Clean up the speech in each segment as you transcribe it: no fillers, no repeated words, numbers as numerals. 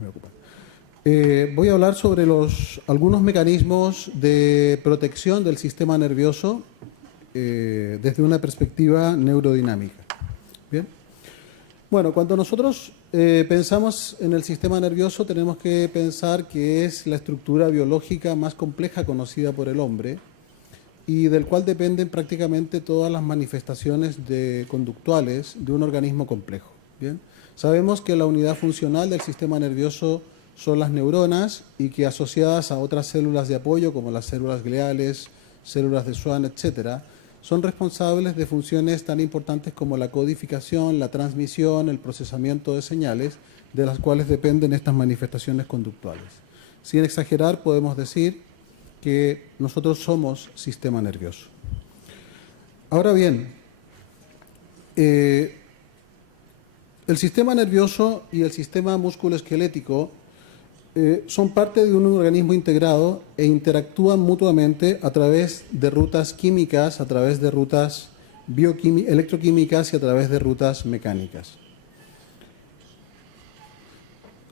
me ocupan. Voy a hablar sobre algunos mecanismos de protección del sistema nervioso desde una perspectiva neurodinámica. Bien. Bueno, cuando nosotros pensamos en el sistema nervioso, tenemos que pensar que es la estructura biológica más compleja conocida por el hombre y del cual dependen prácticamente todas las manifestaciones conductuales de un organismo complejo. Bien. Sabemos que la unidad funcional del sistema nervioso son las neuronas y que asociadas a otras células de apoyo como las células gliales, células de Schwann, etcétera, son responsables de funciones tan importantes como la codificación, la transmisión, el procesamiento de señales, de las cuales dependen estas manifestaciones conductuales. Sin exagerar, podemos decir que nosotros somos sistema nervioso. Ahora bien, el sistema nervioso y el sistema musculoesquelético son parte de un organismo integrado e interactúan mutuamente a través de rutas químicas, a través de rutas electroquímicas y a través de rutas mecánicas.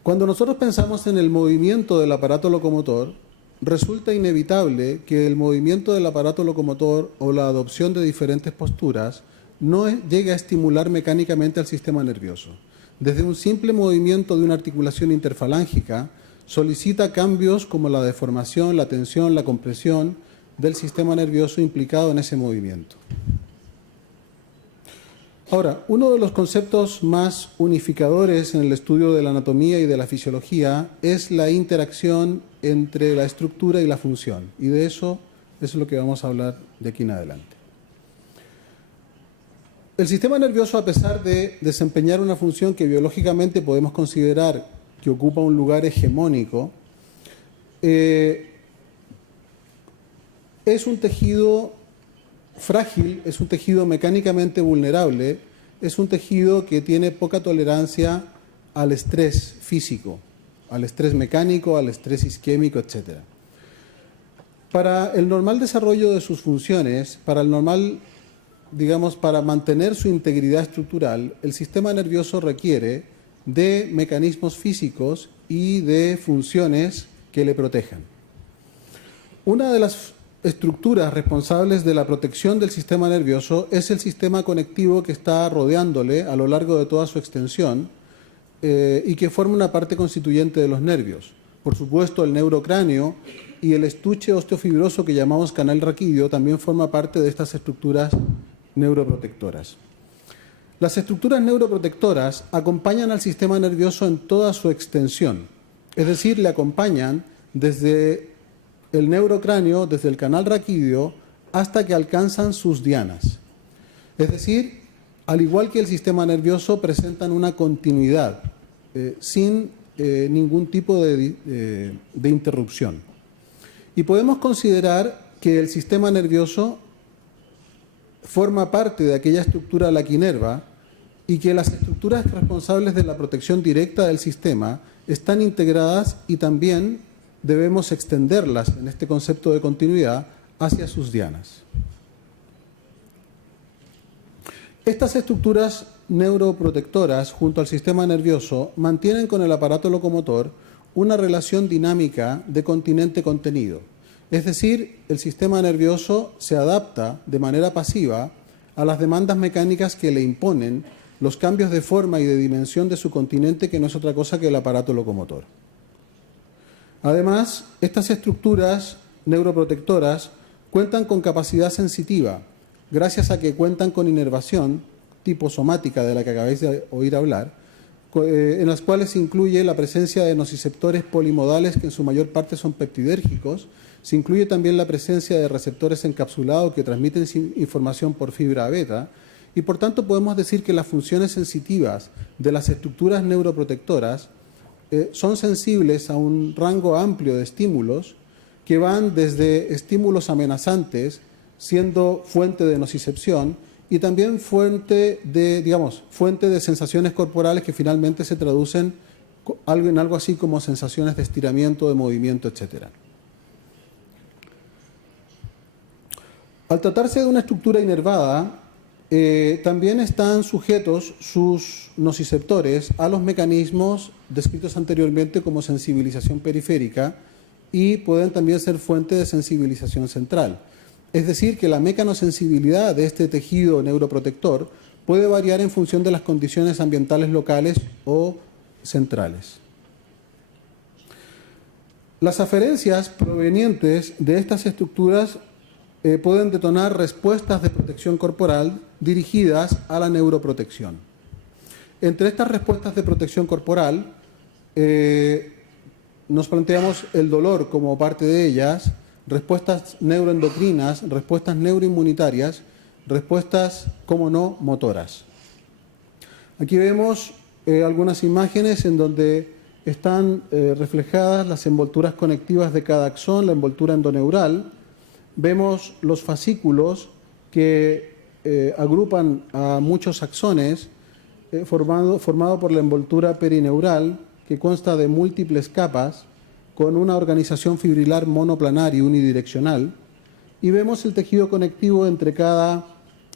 Cuando nosotros pensamos en el movimiento del aparato locomotor, resulta inevitable que el movimiento del aparato locomotor o la adopción de diferentes posturas no llegue a estimular mecánicamente al sistema nervioso. Desde un simple movimiento de una articulación interfalángica, solicita cambios como la deformación, la tensión, la compresión del sistema nervioso implicado en ese movimiento. Ahora, uno de los conceptos más unificadores en el estudio de la anatomía y de la fisiología es la interacción entre la estructura y la función. Y de eso es lo que vamos a hablar de aquí en adelante. El sistema nervioso, a pesar de desempeñar una función que biológicamente podemos considerar que ocupa un lugar hegemónico, es un tejido frágil, es un tejido mecánicamente vulnerable, es un tejido que tiene poca tolerancia al estrés físico, al estrés mecánico, al estrés isquémico, etc. Para el normal desarrollo de sus funciones, para mantener su integridad estructural, el sistema nervioso requiere de mecanismos físicos y de funciones que le protejan. Una de las estructuras responsables de la protección del sistema nervioso es el sistema conectivo que está rodeándole a lo largo de toda su extensión y que forma una parte constituyente de los nervios. Por supuesto, el neurocráneo y el estuche osteofibroso que llamamos canal raquídeo también forma parte de estas estructuras neuroprotectoras. Las estructuras neuroprotectoras acompañan al sistema nervioso en toda su extensión, es decir, le acompañan desde el neurocráneo, desde el canal raquídeo, hasta que alcanzan sus dianas. Es decir, al igual que el sistema nervioso, presentan una continuidad sin ningún tipo de interrupción. Y podemos considerar que el sistema nervioso forma parte de aquella estructura laquinerva y que las estructuras responsables de la protección directa del sistema están integradas y también debemos extenderlas en este concepto de continuidad hacia sus dianas. Estas estructuras neuroprotectoras junto al sistema nervioso mantienen con el aparato locomotor una relación dinámica de continente-contenido. Es decir, el sistema nervioso se adapta de manera pasiva a las demandas mecánicas que le imponen los cambios de forma y de dimensión de su continente, que no es otra cosa que el aparato locomotor. Además, estas estructuras neuroprotectoras cuentan con capacidad sensitiva, gracias a que cuentan con inervación tipo somática de la que acabáis de oír hablar, en las cuales se incluye la presencia de nociceptores polimodales que en su mayor parte son peptidérgicos. Se incluye también la presencia de receptores encapsulados que transmiten información por fibra beta y por tanto podemos decir que las funciones sensitivas de las estructuras neuroprotectoras son sensibles a un rango amplio de estímulos que van desde estímulos amenazantes, siendo fuente de nocicepción, y también fuente de sensaciones corporales que finalmente se traducen en algo así como sensaciones de estiramiento, de movimiento, etc. Al tratarse de una estructura inervada, también están sujetos sus nociceptores a los mecanismos descritos anteriormente como sensibilización periférica y pueden también ser fuente de sensibilización central. Es decir, que la mecanosensibilidad de este tejido neuroprotector puede variar en función de las condiciones ambientales locales o centrales. Las aferencias provenientes de estas estructuras pueden detonar respuestas de protección corporal dirigidas a la neuroprotección. Entre estas respuestas de protección corporal, nos planteamos el dolor como parte de ellas, respuestas neuroendocrinas, respuestas neuroinmunitarias, respuestas, como no, motoras. Aquí vemos algunas imágenes en donde están reflejadas las envolturas conectivas de cada axón, la envoltura endoneural. Vemos los fascículos que agrupan a muchos axones, formado por la envoltura perineural, que consta de múltiples capas, con una organización fibrilar monoplanar y unidireccional. Y vemos el tejido conectivo entre cada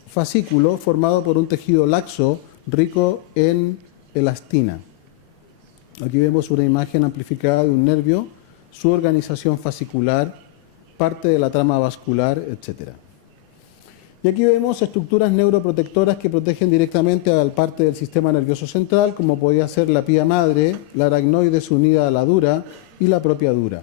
fascículo, formado por un tejido laxo, rico en elastina. Aquí vemos una imagen amplificada de un nervio, su organización fascicular, parte de la trama vascular, etc. Y aquí vemos estructuras neuroprotectoras que protegen directamente a la parte del sistema nervioso central, como podía ser la pía madre, la aracnoides unida a la dura y la propia dura.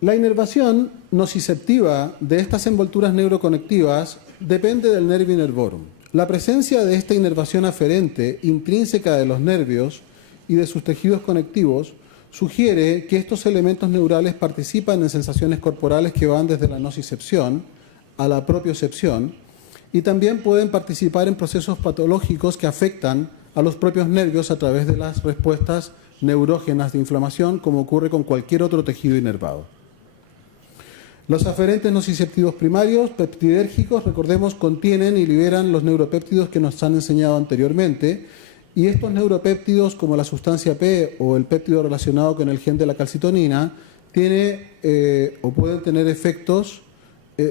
La inervación nociceptiva de estas envolturas neuroconectivas depende del nervio innervorum. La presencia de esta inervación aferente, intrínseca de los nervios y de sus tejidos conectivos, sugiere que estos elementos neurales participan en sensaciones corporales que van desde la nocicepción a la propiocepción y también pueden participar en procesos patológicos que afectan a los propios nervios a través de las respuestas neurógenas de inflamación, como ocurre con cualquier otro tejido inervado. Los aferentes nociceptivos primarios, peptidérgicos, recordemos, contienen y liberan los neuropéptidos que nos han enseñado anteriormente. Y estos neuropéptidos, como la sustancia P o el péptido relacionado con el gen de la calcitonina, pueden tener efectos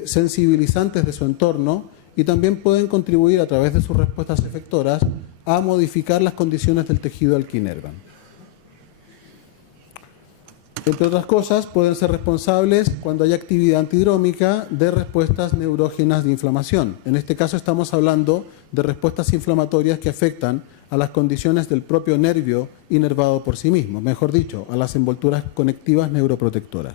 sensibilizantes de su entorno y también pueden contribuir a través de sus respuestas efectoras a modificar las condiciones del tejido al que inervan. Entre otras cosas, pueden ser responsables, cuando hay actividad antidrómica, de respuestas neurógenas de inflamación. En este caso estamos hablando de respuestas inflamatorias que afectan a las condiciones del propio nervio inervado por sí mismo, mejor dicho, a las envolturas conectivas neuroprotectoras.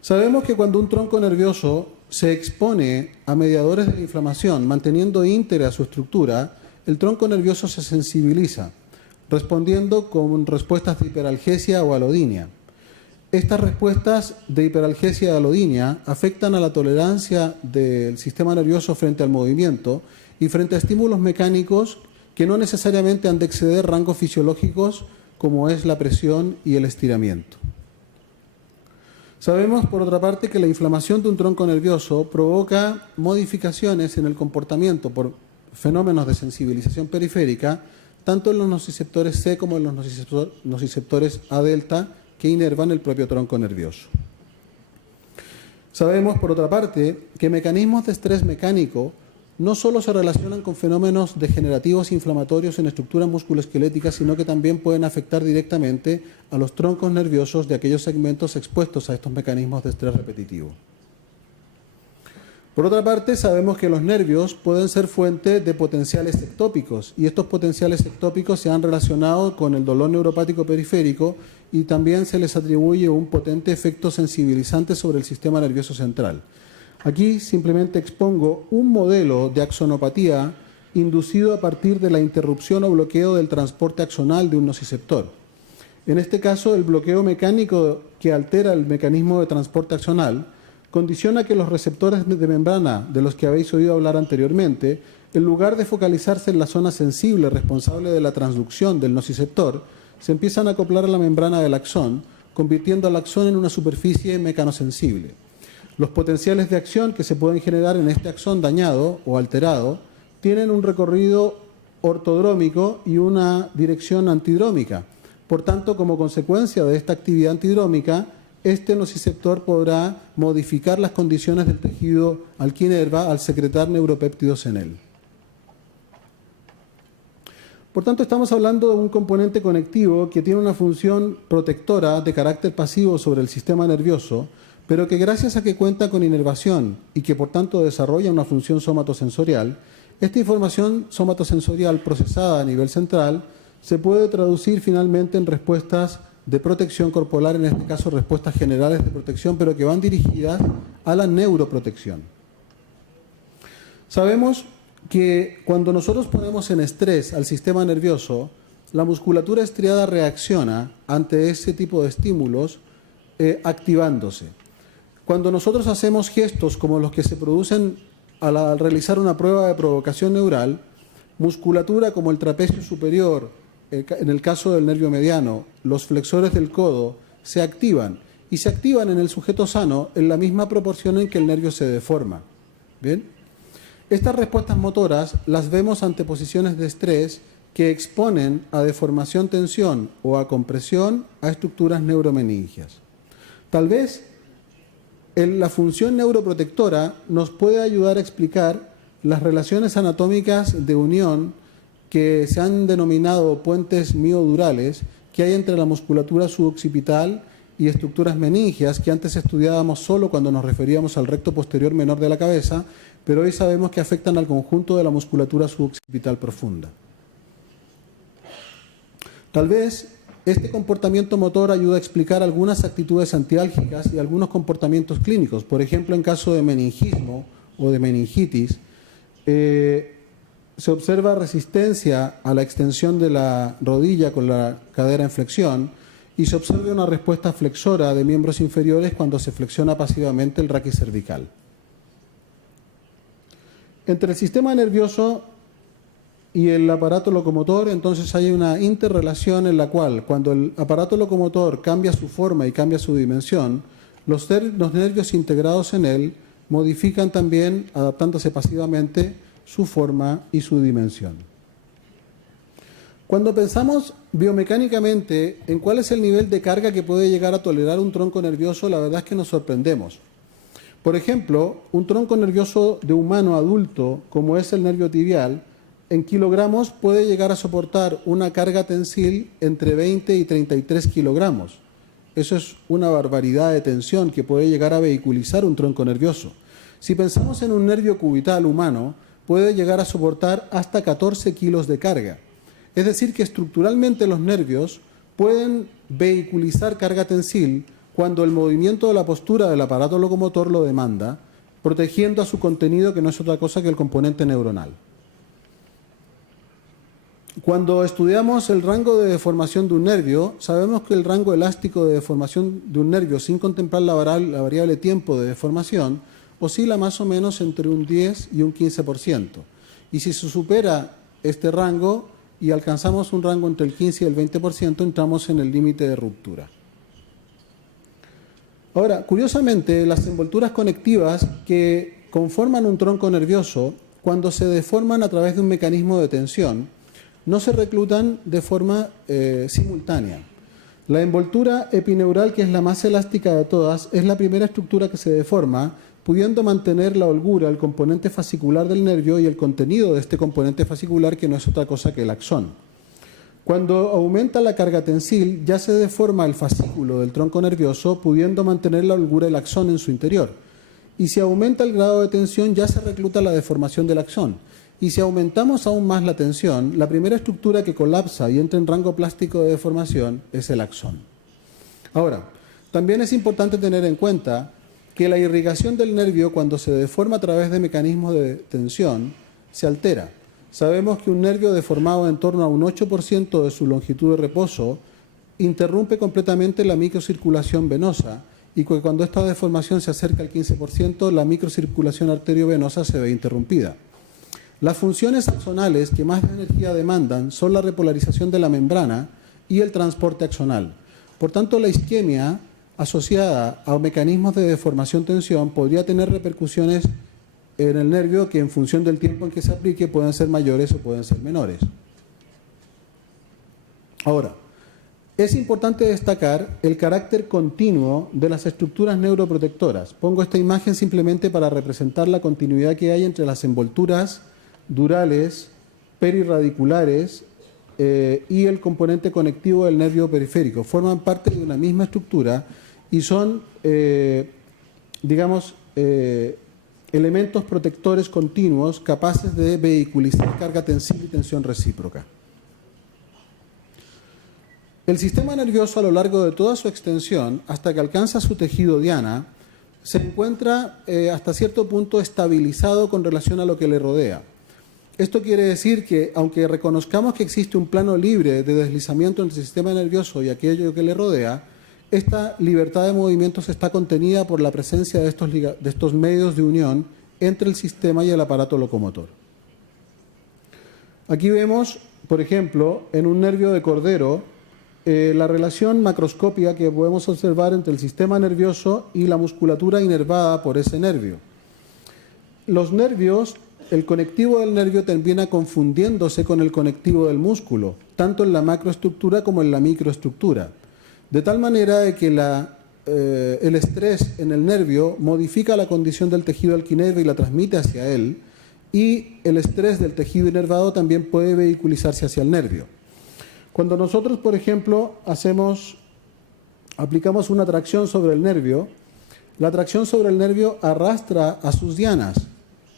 Sabemos que cuando un tronco nervioso se expone a mediadores de la inflamación, manteniendo íntegra su estructura, el tronco nervioso se sensibiliza, respondiendo con respuestas de hiperalgesia o alodinia. Estas respuestas de hiperalgesia y alodinia afectan a la tolerancia del sistema nervioso frente al movimiento y frente a estímulos mecánicos que no necesariamente han de exceder rangos fisiológicos como es la presión y el estiramiento. Sabemos, por otra parte, que la inflamación de un tronco nervioso provoca modificaciones en el comportamiento por fenómenos de sensibilización periférica, tanto en los nociceptores C como en los nociceptores A delta, que inervan el propio tronco nervioso. Sabemos, por otra parte, que mecanismos de estrés mecánico no solo se relacionan con fenómenos degenerativos inflamatorios en estructuras musculoesqueléticas, sino que también pueden afectar directamente a los troncos nerviosos de aquellos segmentos expuestos a estos mecanismos de estrés repetitivo. Por otra parte, sabemos que los nervios pueden ser fuente de potenciales ectópicos y estos potenciales ectópicos se han relacionado con el dolor neuropático periférico y también se les atribuye un potente efecto sensibilizante sobre el sistema nervioso central. Aquí simplemente expongo un modelo de axonopatía inducido a partir de la interrupción o bloqueo del transporte axonal de un nociceptor. En este caso, el bloqueo mecánico que altera el mecanismo de transporte axonal condiciona que los receptores de membrana de los que habéis oído hablar anteriormente, en lugar de focalizarse en la zona sensible responsable de la transducción del nociceptor, se empiezan a acoplar a la membrana del axón, convirtiendo al axón en una superficie mecanosensible. Los potenciales de acción que se pueden generar en este axón dañado o alterado tienen un recorrido ortodrómico y una dirección antidrómica. Por tanto, como consecuencia de esta actividad antidrómica, este nociceptor podrá modificar las condiciones del tejido alquinerva al secretar neuropéptidos en él. Por tanto, estamos hablando de un componente conectivo que tiene una función protectora de carácter pasivo sobre el sistema nervioso, pero que gracias a que cuenta con inervación y que por tanto desarrolla una función somatosensorial, esta información somatosensorial procesada a nivel central se puede traducir finalmente en respuestas de protección corporal, en este caso respuestas generales de protección, pero que van dirigidas a la neuroprotección. Sabemos que cuando nosotros ponemos en estrés al sistema nervioso, la musculatura estriada reacciona ante ese tipo de estímulos activándose. Cuando nosotros hacemos gestos como los que se producen al realizar una prueba de provocación neural, musculatura como el trapecio superior, en el caso del nervio mediano, los flexores del codo, se activan y se activan en el sujeto sano en la misma proporción en que el nervio se deforma. ¿Bien? Estas respuestas motoras las vemos ante posiciones de estrés que exponen a deformación, tensión o a compresión a estructuras neuromeningias. Tal vez la función neuroprotectora nos puede ayudar a explicar las relaciones anatómicas de unión que se han denominado puentes miodurales que hay entre la musculatura suboccipital y estructuras meningias que antes estudiábamos solo cuando nos referíamos al recto posterior menor de la cabeza, pero hoy sabemos que afectan al conjunto de la musculatura suboccipital profunda. Tal vez este comportamiento motor ayuda a explicar algunas actitudes antiálgicas y algunos comportamientos clínicos. Por ejemplo, en caso de meningismo o de meningitis, se observa resistencia a la extensión de la rodilla con la cadera en flexión y se observa una respuesta flexora de miembros inferiores cuando se flexiona pasivamente el raquis cervical. Entre el sistema nervioso y el aparato locomotor, entonces hay una interrelación en la cual, cuando el aparato locomotor cambia su forma y cambia su dimensión, los nervios integrados en él modifican también, adaptándose pasivamente, su forma y su dimensión. Cuando pensamos biomecánicamente en cuál es el nivel de carga que puede llegar a tolerar un tronco nervioso, la verdad es que nos sorprendemos. Por ejemplo, un tronco nervioso de humano adulto, como es el nervio tibial, en kilogramos puede llegar a soportar una carga tensil entre 20 y 33 kilogramos. Eso es una barbaridad de tensión que puede llegar a vehiculizar un tronco nervioso. Si pensamos en un nervio cubital humano, puede llegar a soportar hasta 14 kilos de carga. Es decir, que estructuralmente los nervios pueden vehiculizar carga tensil cuando el movimiento de la postura del aparato locomotor lo demanda, protegiendo a su contenido, que no es otra cosa que el componente neuronal. Cuando estudiamos el rango de deformación de un nervio, sabemos que el rango elástico de deformación de un nervio, sin contemplar la variable tiempo de deformación, oscila más o menos entre un 10 y un 15%. Y si se supera este rango y alcanzamos un rango entre el 15 y el 20%, entramos en el límite de ruptura. Ahora, curiosamente, las envolturas conectivas que conforman un tronco nervioso, cuando se deforman a través de un mecanismo de tensión, no se reclutan de forma simultánea. La envoltura epineural, que es la más elástica de todas, es la primera estructura que se deforma, pudiendo mantener la holgura, el componente fascicular del nervio y el contenido de este componente fascicular, que no es otra cosa que el axón. Cuando aumenta la carga tensil, ya se deforma el fascículo del tronco nervioso, pudiendo mantener la holgura del axón en su interior. Y si aumenta el grado de tensión, ya se recluta la deformación del axón. Y si aumentamos aún más la tensión, la primera estructura que colapsa y entra en rango plástico de deformación es el axón. Ahora, también es importante tener en cuenta que la irrigación del nervio, cuando se deforma a través de mecanismos de tensión, se altera. Sabemos que un nervio deformado en torno a un 8% de su longitud de reposo interrumpe completamente la microcirculación venosa y que cuando esta deformación se acerca al 15%, la microcirculación arteriovenosa se ve interrumpida. Las funciones axonales que más energía demandan son la repolarización de la membrana y el transporte axonal. Por tanto, la isquemia asociada a mecanismos de deformación-tensión podría tener repercusiones en el nervio que en función del tiempo en que se aplique pueden ser mayores o pueden ser menores. Ahora, Es importante destacar el carácter continuo de las estructuras neuroprotectoras. Pongo esta imagen simplemente para representar la continuidad que hay entre las envolturas durales, perirradiculares y el componente conectivo del nervio periférico. Forman parte de una misma estructura y son, elementos protectores continuos capaces de vehiculizar carga tensible y tensión recíproca. El sistema nervioso a lo largo de toda su extensión, hasta que alcanza su tejido diana, se encuentra hasta cierto punto estabilizado con relación a lo que le rodea. Esto quiere decir que, aunque reconozcamos que existe un plano libre de deslizamiento entre el sistema nervioso y aquello que le rodea, esta libertad de movimientos está contenida por la presencia de estos medios de unión entre el sistema y el aparato locomotor. Aquí vemos, por ejemplo, en un nervio de cordero, la relación macroscópica que podemos observar entre el sistema nervioso y la musculatura inervada por ese nervio. Los nervios, el conectivo del nervio termina confundiéndose con el conectivo del músculo, tanto en la macroestructura como en la microestructura, de tal manera de que el estrés en el nervio modifica la condición del tejido al que inerva y la transmite hacia él, y el estrés del tejido inervado también puede vehiculizarse hacia el nervio. Cuando nosotros, por ejemplo, aplicamos una tracción sobre el nervio, la tracción sobre el nervio arrastra a sus dianas,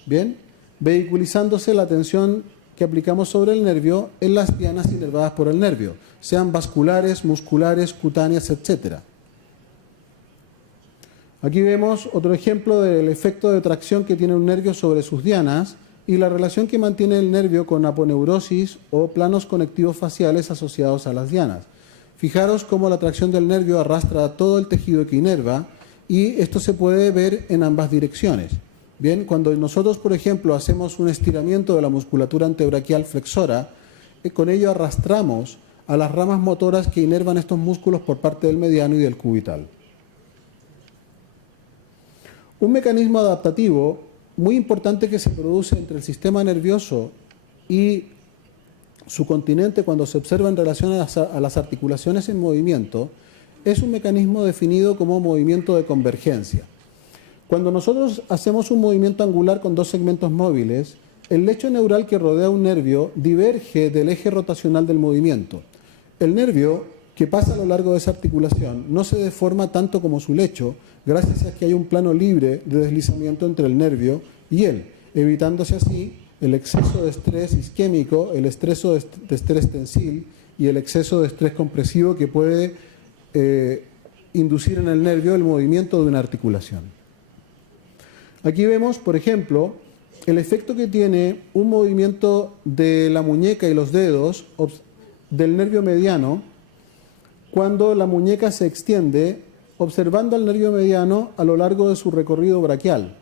¿bien? Vehiculizándose la tensión que aplicamos sobre el nervio en las dianas inervadas por el nervio, sean vasculares, musculares, cutáneas, etc. Aquí vemos otro ejemplo del efecto de tracción que tiene un nervio sobre sus dianas y la relación que mantiene el nervio con aponeurosis o planos conectivos faciales asociados a las dianas. Fijaros cómo la tracción del nervio arrastra a todo el tejido que inerva y esto se puede ver en ambas direcciones. Bien, cuando nosotros, por ejemplo, hacemos un estiramiento de la musculatura antebraquial flexora, con ello arrastramos a las ramas motoras que inervan estos músculos por parte del mediano y del cubital. Un mecanismo adaptativo muy importante que se produce entre el sistema nervioso y su continente cuando se observa en relación a las articulaciones en movimiento es un mecanismo definido como movimiento de convergencia. Cuando nosotros hacemos un movimiento angular con dos segmentos móviles, el lecho neural que rodea un nervio diverge del eje rotacional del movimiento. El nervio que pasa a lo largo de esa articulación no se deforma tanto como su lecho, gracias a que hay un plano libre de deslizamiento entre el nervio y él, evitándose así el exceso de estrés isquémico, el exceso de estrés tensil y el exceso de estrés compresivo que puede inducir en el nervio el movimiento de una articulación. Aquí vemos, por ejemplo, el efecto que tiene un movimiento de la muñeca y los dedos del nervio mediano cuando la muñeca se extiende observando al nervio mediano a lo largo de su recorrido braquial.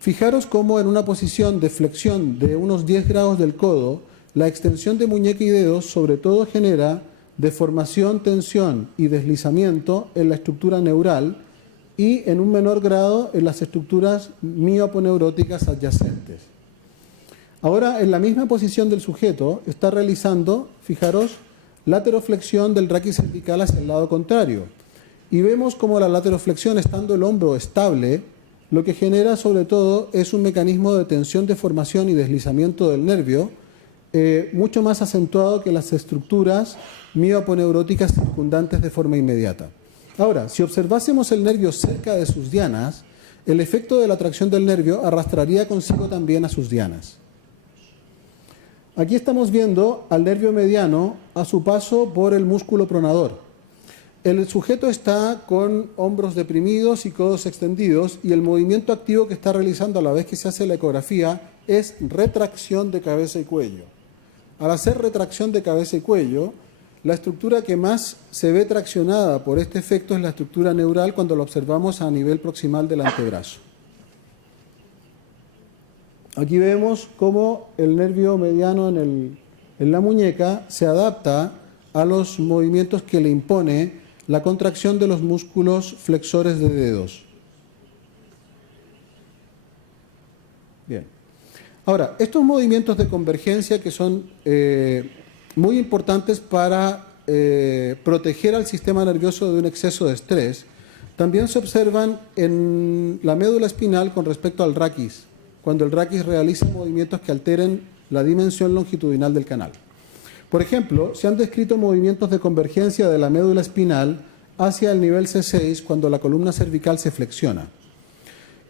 Fijaros cómo en una posición de flexión de unos 10 grados del codo, la extensión de muñeca y dedos sobre todo genera deformación, tensión y deslizamiento en la estructura neural y en un menor grado en las estructuras mioponeuróticas adyacentes. Ahora, en la misma posición del sujeto, está realizando, fijaros, lateroflexión del raquis cervical hacia el lado contrario. Y vemos como la lateroflexión, estando el hombro estable, lo que genera sobre todo es un mecanismo de tensión, deformación y deslizamiento del nervio, mucho más acentuado que las estructuras mioponeuróticas circundantes de forma inmediata. Ahora, si observásemos el nervio cerca de sus dianas, el efecto de la tracción del nervio arrastraría consigo también a sus dianas. Aquí estamos viendo al nervio mediano a su paso por el músculo pronador. El sujeto está con hombros deprimidos y codos extendidos y el movimiento activo que está realizando a la vez que se hace la ecografía es retracción de cabeza y cuello. Al hacer retracción de cabeza y cuello, la estructura que más se ve traccionada por este efecto es la estructura neural cuando la observamos a nivel proximal del antebrazo. Aquí vemos cómo el nervio mediano en la muñeca se adapta a los movimientos que le impone la contracción de los músculos flexores de dedos. Bien. Ahora, estos movimientos de convergencia que son muy importantes para proteger al sistema nervioso de un exceso de estrés, también se observan en la médula espinal con respecto al raquis, cuando el raquis realiza movimientos que alteren la dimensión longitudinal del canal. Por ejemplo, se han descrito movimientos de convergencia de la médula espinal hacia el nivel C6 cuando la columna cervical se flexiona.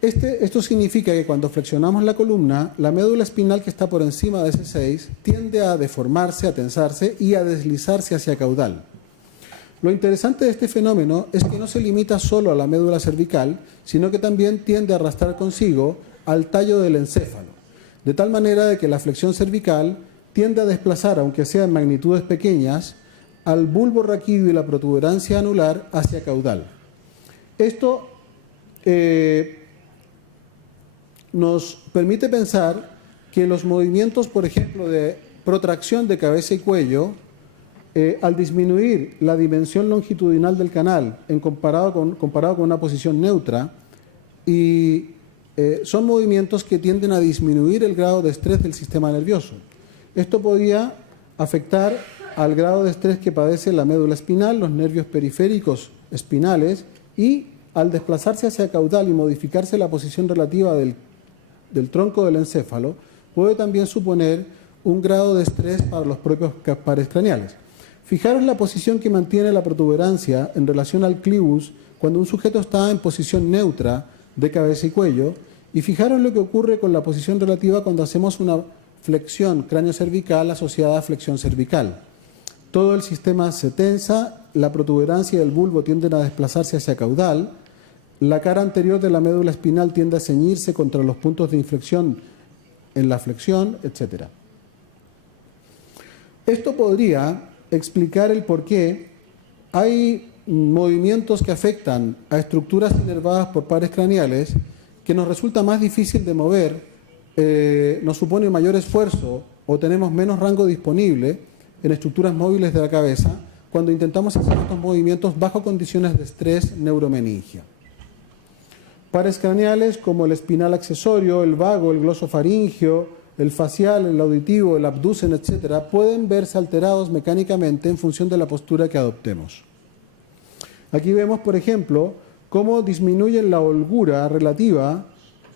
Esto significa que cuando flexionamos la columna, la médula espinal que está por encima de C6 tiende a deformarse, a tensarse y a deslizarse hacia caudal. Lo interesante de este fenómeno es que no se limita solo a la médula cervical, sino que también tiende a arrastrar consigo al tallo del encéfalo, de tal manera de que la flexión cervical tiende a desplazar, aunque sea en magnitudes pequeñas, al bulbo raquídeo y la protuberancia anular hacia caudal. Esto nos permite pensar que los movimientos, por ejemplo, de protracción de cabeza y cuello, al disminuir la dimensión longitudinal del canal comparado con una posición neutra, son movimientos que tienden a disminuir el grado de estrés del sistema nervioso. Esto podría afectar al grado de estrés que padece la médula espinal, los nervios periféricos espinales, y al desplazarse hacia caudal y modificarse la posición relativa del tronco del encéfalo, puede también suponer un grado de estrés para los propios pares craneales. Fijaros la posición que mantiene la protuberancia en relación al clivus cuando un sujeto está en posición neutra de cabeza y cuello, y fijaros lo que ocurre con la posición relativa cuando hacemos una flexión cráneo-cervical asociada a flexión cervical. Todo el sistema se tensa, la protuberancia y el bulbo tienden a desplazarse hacia caudal, la cara anterior de la médula espinal tiende a ceñirse contra los puntos de inflexión en la flexión, etc. Esto podría explicar el por qué hay movimientos que afectan a estructuras inervadas por pares craneales que nos resulta más difícil de mover, nos supone mayor esfuerzo o tenemos menos rango disponible en estructuras móviles de la cabeza cuando intentamos hacer estos movimientos bajo condiciones de estrés neuromeningia. Pares craneales como el espinal accesorio, el vago, el glosofaringeo, el facial, el auditivo, el abducen, etc., pueden verse alterados mecánicamente en función de la postura que adoptemos. Aquí vemos, por ejemplo, cómo disminuyen la holgura relativa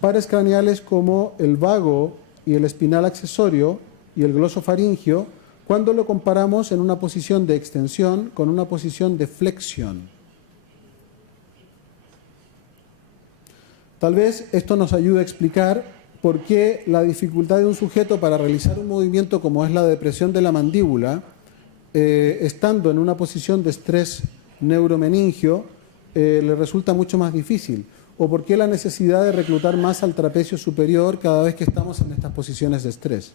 pares craneales como el vago y el espinal accesorio y el glosofaringeo cuando lo comparamos en una posición de extensión con una posición de flexión. Tal vez esto nos ayude a explicar por qué la dificultad de un sujeto para realizar un movimiento como es la depresión de la mandíbula, estando en una posición de estrés neuromeningio, le resulta mucho más difícil, o por qué la necesidad de reclutar más al trapecio superior cada vez que estamos en estas posiciones de estrés.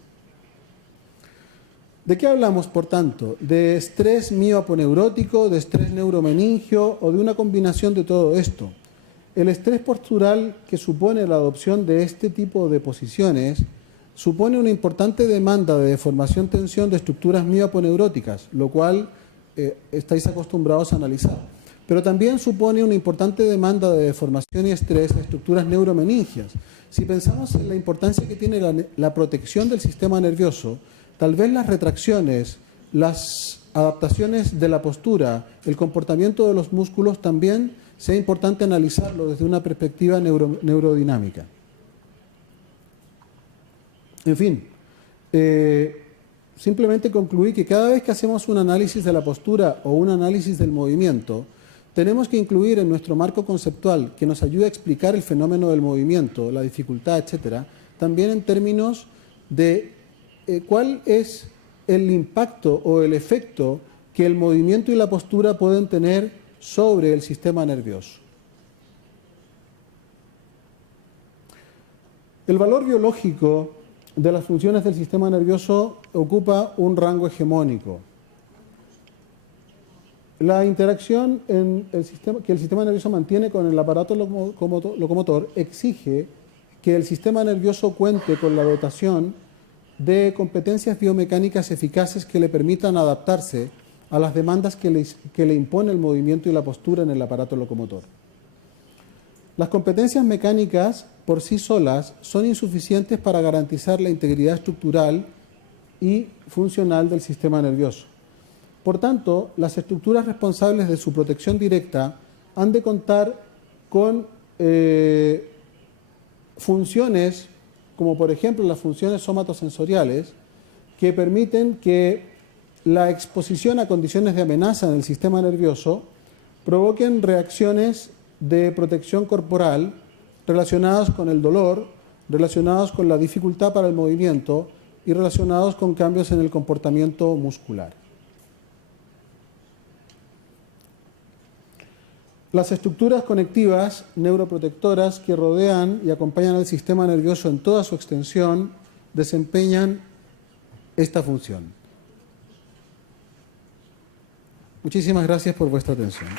¿De qué hablamos, por tanto? ¿De estrés mioaponeurótico, de estrés neuromeningio o de una combinación de todo esto? El estrés postural que supone la adopción de este tipo de posiciones supone una importante demanda de deformación-tensión de estructuras mioaponeuróticas, lo cual estáis acostumbrados a analizar. Pero también supone una importante demanda de deformación y estrés de estructuras neuromeningias. Si pensamos en la importancia que tiene la protección del sistema nervioso, tal vez las retracciones, las adaptaciones de la postura, el comportamiento de los músculos también sea importante analizarlo desde una perspectiva neurodinámica. En fin, simplemente concluí que cada vez que hacemos un análisis de la postura o un análisis del movimiento, tenemos que incluir en nuestro marco conceptual que nos ayude a explicar el fenómeno del movimiento, la dificultad, etcétera, también en términos de cuál es el impacto o el efecto que el movimiento y la postura pueden tener sobre el sistema nervioso. El valor biológico de las funciones del sistema nervioso ocupa un rango hegemónico. La interacción que el sistema nervioso mantiene con el aparato locomotor exige que el sistema nervioso cuente con la dotación de competencias biomecánicas eficaces que le permitan adaptarse a las demandas que le impone el movimiento y la postura en el aparato locomotor. Las competencias mecánicas por sí solas son insuficientes para garantizar la integridad estructural y funcional del sistema nervioso. Por tanto, las estructuras responsables de su protección directa han de contar con funciones, como por ejemplo las funciones somatosensoriales, que permiten que la exposición a condiciones de amenaza en el sistema nervioso provoquen reacciones de protección corporal relacionadas con el dolor, relacionadas con la dificultad para el movimiento y relacionados con cambios en el comportamiento muscular. Las estructuras conectivas neuroprotectoras que rodean y acompañan al sistema nervioso en toda su extensión desempeñan esta función. Muchísimas gracias por vuestra atención.